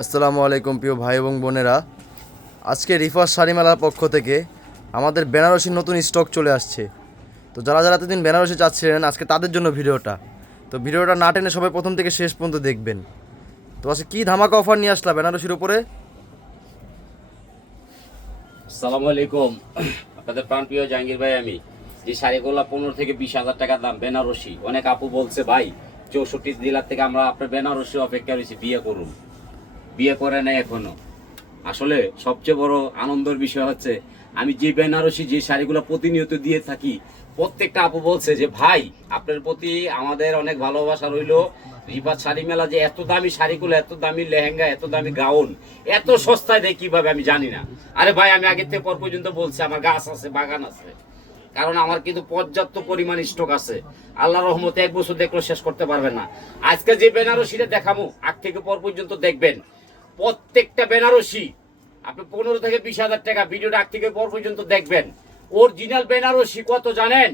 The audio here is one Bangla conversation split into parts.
আসসালামু আলাইকুম প্রিয় ভাই এবং বোনেরা। আজকে রিফার শাড়ি মেলার পক্ষ থেকে আমাদের বেনারসির নতুন স্টক চলে আসছে। তো যারা যারা এতদিন বেনারসি চাচ্ছিলেন, আজকে তাদের জন্য ভিডিওটা। তো ভিডিওটা না টেনে সবাই প্রথম থেকে শেষ পর্যন্ত দেখবেন। তো আজকে কী ধামাকা অফার নিয়ে আসলা বেনারসির উপরে? আসসালামু আলাইকুম। আপনাদের প্রাণপ্রিয় জাহাঙ্গীর ভাই। আমি যে শাড়িগুলো 15 থেকে 20,000 টাকা দাম বেনারসি, অনেক আপু বলছে ভাই 64 জেলার থেকে আমরা আপনার বেনারসি অপেক্ষা রয়েছি, বিয়ে করুন। বিয়ে করে নাই এখনো। আসলে সবচেয়ে বড় আনন্দের বিষয় হচ্ছে আমি যে বেনারসি যে শাড়িগুলো প্রতিনিয়ত দিয়ে থাকি, প্রত্যেকটা আপু বলছে যে ভাই আপনার প্রতি আমাদের অনেক ভালোবাসা রইলো। রিফাত শাড়ি মেলা যে এত দামি শাড়িগুলো, এত দামি লেহেঙ্গা, এত দামি গাউন এত সস্তায় দেয় কিভাবে আমি জানি না। আরে ভাই আমি আগের থেকে পর পর্যন্ত বলছি আমার গাছ আছে, বাগান আছে, কারণ আমার কিন্তু পর্যাপ্ত পরিমাণ স্টক আছে। আল্লাহর রহমতে 1 বছর দেখলেও শেষ করতে পারবে না। আজকে যে বেনারসিটা দেখাবো আগ থেকে পর পর্যন্ত দেখবেন, প্রত্যেকটা বেনারসি আপনি 15 থেকে 20,000 টাকা। ভিডিওটা আগ থেকে পর পর্যন্ত দেখবেন। অরিজিনাল বেনারসি কত জানেন?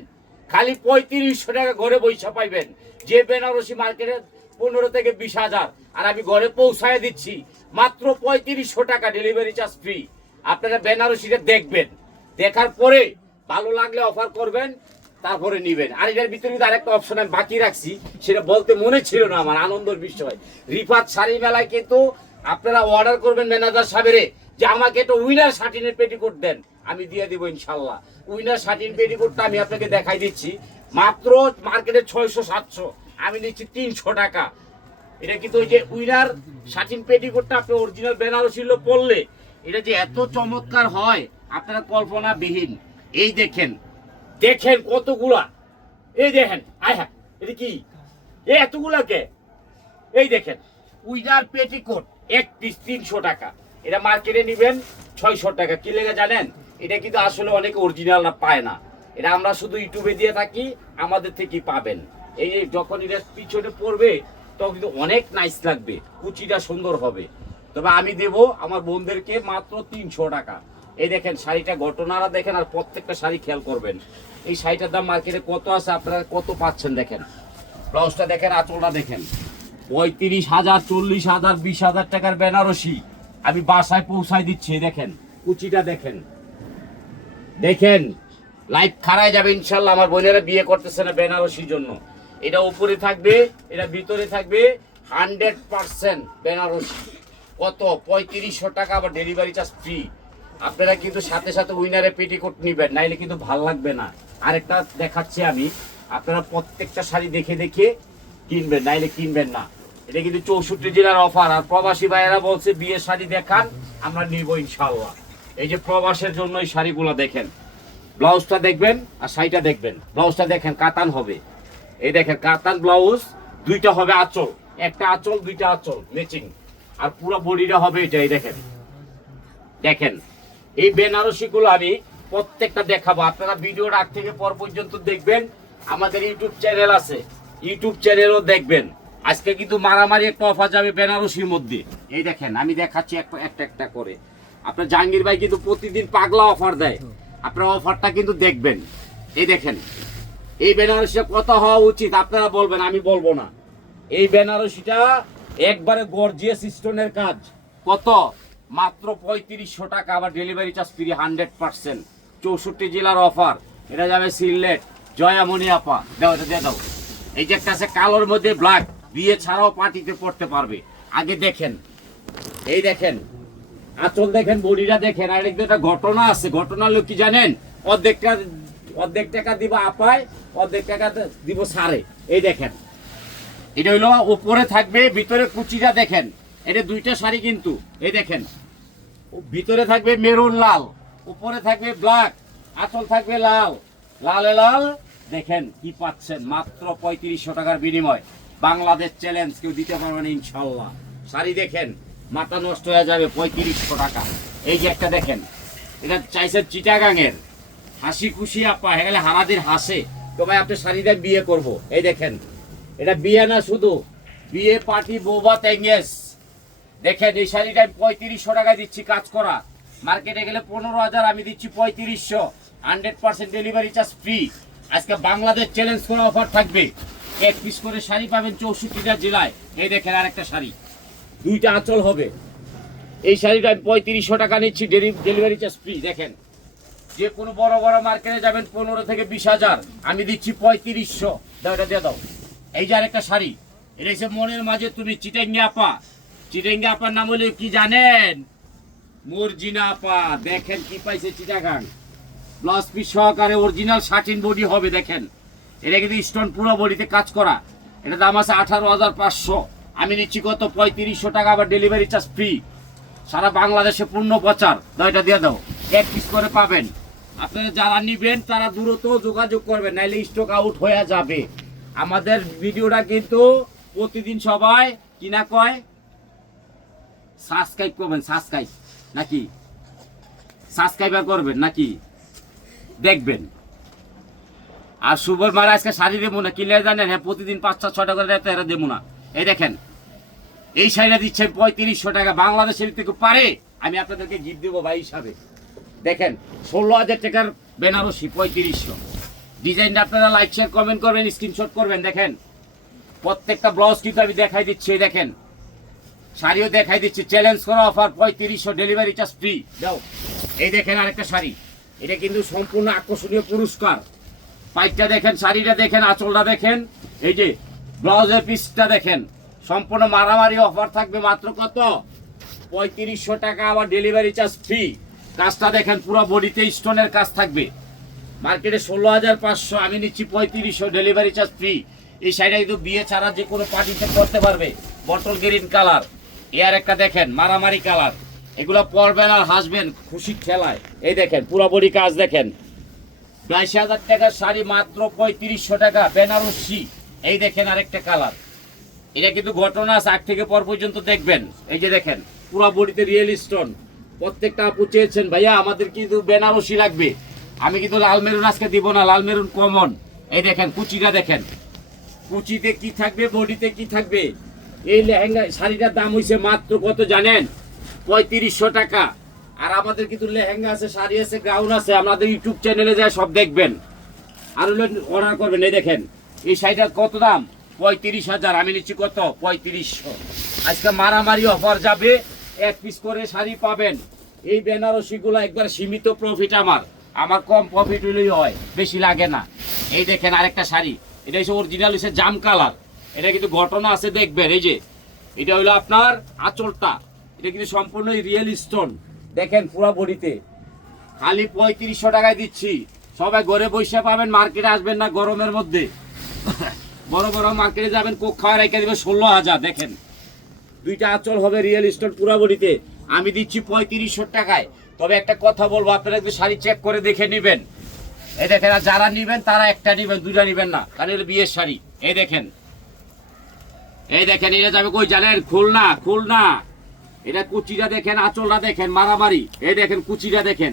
খালি 3500 টাকা ঘরে বৈশা পাইবেন। যে বেনারসি মার্কেটে 15 থেকে 20,000, আর আমি ঘরে পৌঁছায় দিচ্ছি মাত্র 3500 টাকা, ডেলিভারি চার্জ ফ্রি। আপনারা বেনারসিটা দেখবেন, দেখার পরে ভালো লাগলে অফার করবেন, তারপরে নিবেন। আর এটার ভিতরে কিন্তু আরেকটা অপশন আমি বাকি রাখছি, সেটা বলতে মনে ছিল না আমার, আনন্দের বিষয়। রিফাত শাড়ি মেলায় কিন্তু আপনারা অর্ডার করবেন ম্যানেজার সাহেবেরে যে আমাকে একটা উইনার শাটিনের পেটিকোট দেন, আমি দিয়ে দিব ইনশাল্লাহ। উইনার শাটিন পেটিকোটটা আমি আপনাকে দেখাই দিচ্ছি, মাত্র মার্কেটে 600-700, আমি নিচ্ছি 300 টাকা। এটা কিন্তু ওই যে উইনার শাটিন পেটিকোটটা আপনি অরিজিনাল বেনারসি পরলে এটা যে এত চমৎকার হয় আপনারা কল্পনাবিহীন। এই দেখেন, দেখেন কতগুলা, এই দেখেন, আয় হ্যাঁ এটা কি এতগুলা কে? এই দেখেন উইনার পেটিকোট, এক পিস 300 টাকা। এটা মার্কেটে নিবেন 600 টাকা। কি লেগে জানেন? এটা কিন্তু আসলে অনেকে অরিজিনাল না পায় না, এটা আমরা শুধু ইউটিউবে দিয়ে থাকি, আমাদের থেকেই পাবেন। এই যে যখন এটা পিছনে পড়বে তখন কিন্তু অনেক নাইস লাগবে, কুচিটা সুন্দর হবে। তবে আমি দেব আমার বোনদেরকে মাত্র 300 টাকা। এই দেখেন শাড়িটা, ঘটনারা দেখেন, আর প্রত্যেকটা শাড়ি খেয়াল করবেন। এই শাড়িটার দাম মার্কেটে কত আছে, আপনারা কত পাচ্ছেন দেখেন। ব্লাউজটা দেখেন, আঁচলটা দেখেন। 35,000, 40,000, 20,000 টাকার বেনারসি আমি বাসায় পৌঁছায় দিচ্ছি। দেখেন কুচিটা দেখেন, দেখেন লাইফ খারায় যাবে ইনশাল্লাহ। আমার বোনেরা বিয়ে করতেছে না বেনারসির জন্য। এটা উপরে থাকবে, এটা ভিতরে থাকবে 100% বেনারসি। কত? 3500 টাকা, আবার ডেলিভারি চার্জ ফ্রি। আপনারা কিন্তু সাথে সাথে উইনারে পেটিকোট নিবেন, নাইলে কিন্তু ভাল লাগবে না। আরেকটা দেখাচ্ছি আমি, আপনারা প্রত্যেকটা শাড়ি দেখে দেখে কিনবেন, নাইলে কিনবেন না। এটা কিন্তু 64 জেলার অফার। আর প্রবাসী ভাইয়েরা বলছে বিয়ের শাড়ি দেখান, আমরা নিব ইনশাল্লাহ। এই যে প্রবাসের জন্য এই শাড়িগুলো দেখেন, ব্লাউজটা দেখবেন আর শাড়িটা দেখবেন। ব্লাউজটা দেখেন কাতান হবে, এই দেখেন কাতান ব্লাউজ, দুইটা হবে আঁচল, একটা আঁচল দুইটা আঁচল ম্যাচিং, আর পুরো বডিটা হবে এটাই। দেখেন, দেখেন এই বেনারসি গুলো আমি প্রত্যেকটা দেখাবো। আপনারা ভিডিওর আগ থেকে পর পর্যন্ত দেখবেন। আমাদের ইউটিউব চ্যানেল আছে, ইউটিউব চ্যানেলও দেখবেন। আজকে কিন্তু মারামারি একটা অফার যাবে বেনারসির মধ্যে। এই দেখেন আমি দেখাচ্ছি একটা একটা করে। আপনার জাহাঙ্গীর ভাই কিন্তু প্রতিদিন পাগলা অফার দেয়, আপনারা অফারটা কিন্তু দেখবেন। এই দেখেন এই বেনারসিটা কত হওয়া উচিত আপনারা বলবেন, আমি বলবো না। এই বেনারসিটা একবারে গর্জিয়াস স্টোনের কাজ। কত? মাত্র 3500 টাকা, আবার ডেলিভারি চার্জ ফ্রি 100%। 64 জেলার অফার। এটা যাবে সিলেট, জয়ামণি আপা, দাও এটা দিয়ে দাও। এই যে একটা আছে কালোর মধ্যে ব্ল্যাক, বিয়ে ছাড়াও পার্টিতে পড়তে পারবে। আগে দেখেন, এই দেখেন আঁচল দেখেন, বডিটা দেখেন। আর একটা ঘটনা আছে, ঘটনা হলো কি জানেন? অর্ধেক টাকা দিব আপায়, অর্ধেক টাকা দিব সারে। এই দেখেন এটা হইলো উপরে থাকবে, ভিতরে কুচিটা দেখেন। এটা দুইটা শাড়ি কিন্তু। এই দেখেন ভিতরে থাকবে মেরুন লাল, উপরে থাকবে ব্ল্যাক, আঁচল থাকবে লাল, লালে লাল। দেখেন কি পাচ্ছেন মাত্র 3500 টাকার বিনিময়। বাংলাদেশ চ্যালেঞ্জ, কেউ দিতে পারবে না ইনশাল্লাহ। শাড়ি দেখেন মাথা নষ্ট হয়ে যাবে, 3500 টাকা। এই যে একটা দেখেন, এটা চাইছেন চিটাগাঙের, হাসি খুশি আপা, হেগেলে হারাদিন হাসে তোমায় আপনি শাড়িটা বিয়ে করব। এই দেখেন এটা বিয়ে না, শুধু বিয়ে পার্টি বৌভাত এঙ্গেজ। দেখেন এই শাড়িটা আমি 3500 টাকায় দিচ্ছি কাজ করা। মার্কেটে গেলে 15,000, আমি দিচ্ছি 3500, 100% ডেলিভারি চার্জ ফ্রি। আজকে বাংলাদেশ চ্যালেঞ্জ করে অফার থাকবে। 1 পিস করে শাড়ি পাবেন 64টা জেলায়। এই দেখেন আরেকটা শাড়ি, দুইটা আঁচল হবে, এই শাড়িটা আমি 3500 টাকা নিচ্ছি, ডেলিভারি চার্জ ফ্রি। দেখেন, যে কোনো বড় বড় মার্কেটে যাবেন 15 থেকে 20,000, আমি দিচ্ছি 3500। দাও, এটা দিয়ে দাও। এই যে আরেকটা শাড়ি, এটা হচ্ছে মনের মাঝে তুমি, চিটাঙ্গি আপা। চিটাঙ্গি আপার নাম হলে কি জানেন? মর্জিনা আপা। দেখেন কি পাইছে চিটাগাং, প্লাস পিস সহকারে অরিজিনাল শাটিন বডি হবে। দেখেন, এটা কিন্তু স্টোন পুরো বডিতে কাজ করা। এটা দাম আছে 18,500, আমি নিচ্ছি কত? 3500 টাকা, আবার ডেলিভারি চার্জ ফ্রি। সারা বাংলাদেশে পূর্ণ প্রচার। দাও, এটা দিয়ে দাও। 1 পিস করে পাবেন। আপনারা যারা নিবেন তারা দ্রুত যোগাযোগ করবেন, নাইলে স্টক আউট হয়ে যাবে। আমাদের ভিডিওটা কিন্তু প্রতিদিন সবাই কিনা কয় সাবস্ক্রাইব করবেন, সাবস্ক্রাইব নাকি সাবস্ক্রাইবার করবেন নাকি দেখবেন। আর শুভর মারা আজকে শাড়ি দেবো না, কিনলে জানেন? হ্যাঁ, প্রতিদিন 5-6টা করে রেতে এরা দেবো না। এই দেখেন, এই শাড়িটা দিচ্ছে 3500 টাকা। বাংলাদেশের থেকে পারে আমি আপনাদেরকে গিফট দেবো ভাই হিসাবে। দেখেন, 16,000 টাকার বেনারসি 3500। ডিজাইনটা আপনারা লাইক শেয়ার কমেন্ট করবেন, স্ক্রিনশট করবেন। দেখেন, প্রত্যেকটা ব্লাউজ কিন্তু আমি দেখাই দিচ্ছি। দেখেন, শাড়িও দেখাই দিচ্ছি। চ্যালেঞ্জ করা অফার 3500, ডেলিভারি চার্জ ফ্রি। দাও, এই দেখেন আরেকটা শাড়ি, এটা কিন্তু সম্পূর্ণ আকর্ষণীয় পুরস্কার। পাইটটা দেখেন, শাড়িটা দেখেন, আঁচলটা দেখেন, এই যে ব্লাউজের পিসটা দেখেন, সম্পূর্ণ মারামারি অফার থাকবে। মাত্র কত? 3500 টাকা, আবার ডেলিভারি চার্জ ফ্রি। কাজটা দেখেন, পুরো বডিতে স্টোনের কাজ থাকবে। মার্কেটে 16,500, আমি নিচ্ছি 3500, ডেলিভারি চার্জ ফ্রি। এই শাড়িটা কিন্তু বিয়ে ছাড়া যে কোনো পার্টিতে করতে পারবে। বটল গ্রিন কালার, এর একটা দেখেন মারামারি কালার। এগুলো পরবেন আর হাসবেন খুশি খেলায়। এই দেখেন, পুরো বডি কাজ দেখেন। 22,000 টাকার শাড়ি মাত্র 3500 টাকা, বেনারসি। এই দেখেন আরেকটা কালার, এটা কিন্তু ঘটনা আছে, আগ থেকে পর পর্যন্ত দেখবেন। এই যে দেখেন, পুরো বডিতে রিয়েল স্টোন। প্রত্যেকটা আপু চেয়েছেন ভাইয়া আমাদের কিন্তু বেনারসি লাগবে, আমি কিন্তু লাল মেরুন আজকে দিব না, লাল মেরুন কমন। এই দেখেন কুচিটা দেখেন, কুচিতে কি থাকবে, বডিতে কি থাকবে। এই লেহেঙ্গা শাড়িটার দাম হইছে মাত্র কত জানেন? 3500 টাকা। আর আমাদের কিন্তু লেহেঙ্গা আছে, শাড়ি আছে, গাউন আছে, আমাদের ইউটিউব চ্যানেলে যায় সব দেখবেন। আর অর্ডার করবেন। এই দেখেন, এই শাড়িটার কত দাম? 35,000, আমি নিচ্ছি কত? 3500। আজকে মারামারি অফার যাবে, 1 পিস করে শাড়ি পাবেন। এই বেনারসিগুলো একবার সীমিত প্রফিট আমার কম প্রফিট হলেই হয়, বেশি লাগে না। এই দেখেন আরেকটা শাড়ি, এটা হচ্ছে অরিজিনাল, হচ্ছে জাম কালার। এটা কিন্তু ঘটনা আছে দেখবেন। এই যে এটা হলো আপনার আঁচলটা, এটা কিন্তু সম্পূর্ণ রিয়েল স্টোন। দেখেন পুরো বডিতে, খালি 3500 টাকায় দিচ্ছি। সবাই ঘরে বসে পাবেন, মার্কেটে আসবেন না গরমের মধ্যে। বড় বড় মার্কেটে যাবেন, কোক খাওয়া রেখে দেবে 16,000। দেখেন, দুইটা আঁচল হবে রিয়েল স্টোন পুরো বডিতে, আমি দিচ্ছি 3500 টাকায়। তবে একটা কথা বলবো, আপনারা একটু শাড়ি চেক করে দেখে নেবেন। এই দেখেন, আর যারা নিবেন তারা একটা নিবেন, দুইটা নিবেন না, কারণ এটা বিয়ের শাড়ি। এই দেখেন, এই দেখেন, এটা যাবে কই জানেন? খুলনা। খুলনা। এটা কুচিটা দেখেন, আঁচলটা দেখেন, মারামারি। এই দেখেন কুচিটা দেখেন,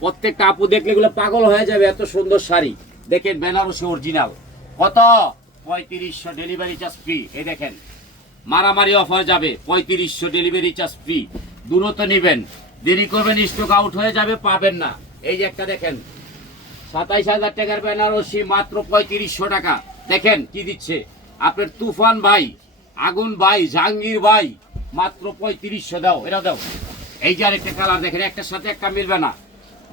প্রত্যেকটা আপু দেখলে এগুলো পাগল হয়ে যাবে, এত সুন্দর শাড়ি। দেখেন বেনারসি অরিজিনাল। কত? 3500, ডেলিভারি চার্জ ফ্রি। এই দেখেন, মারামারি অফার যাবে 3500, ডেলিভারি চার্জ ফ্রি। দ্রুত নেবেন, দেরি করবেন স্টক আউট হয়ে যাবে, পাবেন না। এই যে একটা দেখেন, 27,000 টাকার বেনারসি, মাত্র 3500 টাকা। দেখেন কি দিচ্ছে আপনার তুফান ভাই, আগুন ভাই, জাহাঙ্গীর ভাই, মাত্র 3500। দাও, এটা দাও। এই যে আরেকটা কালার দেখেন, একটার সাথে একটা মিলবে না।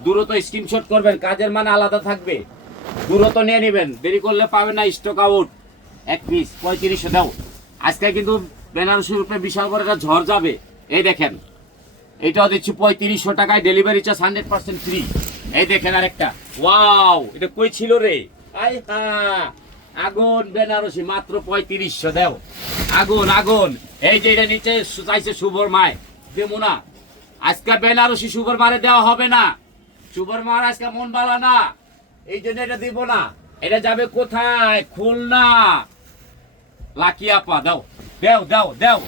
দ্রুত স্ক্রিনশট করবেন, কাজের মানে আলাদা থাকবে। দ্রুত নিয়ে নেবেন, দেরি করলে পাবেন না, স্টক আউট। 1 পিস 3500। দাও। আজকে কিন্তু বেনারসির উপরে বিশাল বড় একটা ঝড় যাবে। এই দেখেন, এটাও দিচ্ছি 3500 টাকায়, ডেলিভারি চার্জ 100% ফ্রি। এই দেখেন আরেকটা, ওয়াও, এটা কই ছিল রে? আই হা, আগুন বেনারসি, মাত্র 3500। দাও, আগুন আগুন। এই যে এটা নিচে চাইছে শুভর মায়, দেবো না আজকে বেনারসি, শুভর মারে দেওয়া হবে না। শুভর মার আজকে মন ভালো না, এই জন্য এটা দিব না। এটা যাবে কোথায়? খুলনা। লাকি আপা, দাও দাও দাও দাও।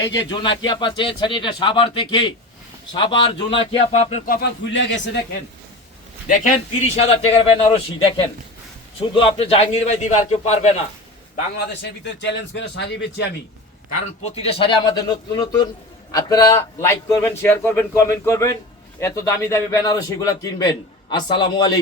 এই যে জোনাকি আপা চেয়েছেন, এটা সাভার থেকে। সাভার জোনাকি আপা, আপনার কপাল খুলে গেছে। দেখেন, দেখেন 30,000 টাকার বেনারসি। দেখেন, শুধু আপনি জাহাঙ্গীর ভাই দিবে, আর কেউ পারবে না। বাংলাদেশের ভিতরে চ্যালেঞ্জ করে শাড়ি বেচি আমি, কারণ প্রতিটা শাড়ি আমাদের নতুন নতুন। আপনারা লাইক করবেন, শেয়ার করবেন, কমেন্ট করবেন, এত দামি দামি বেনারসিগুলো কিনবেন। আসসালামু আলাইকুম।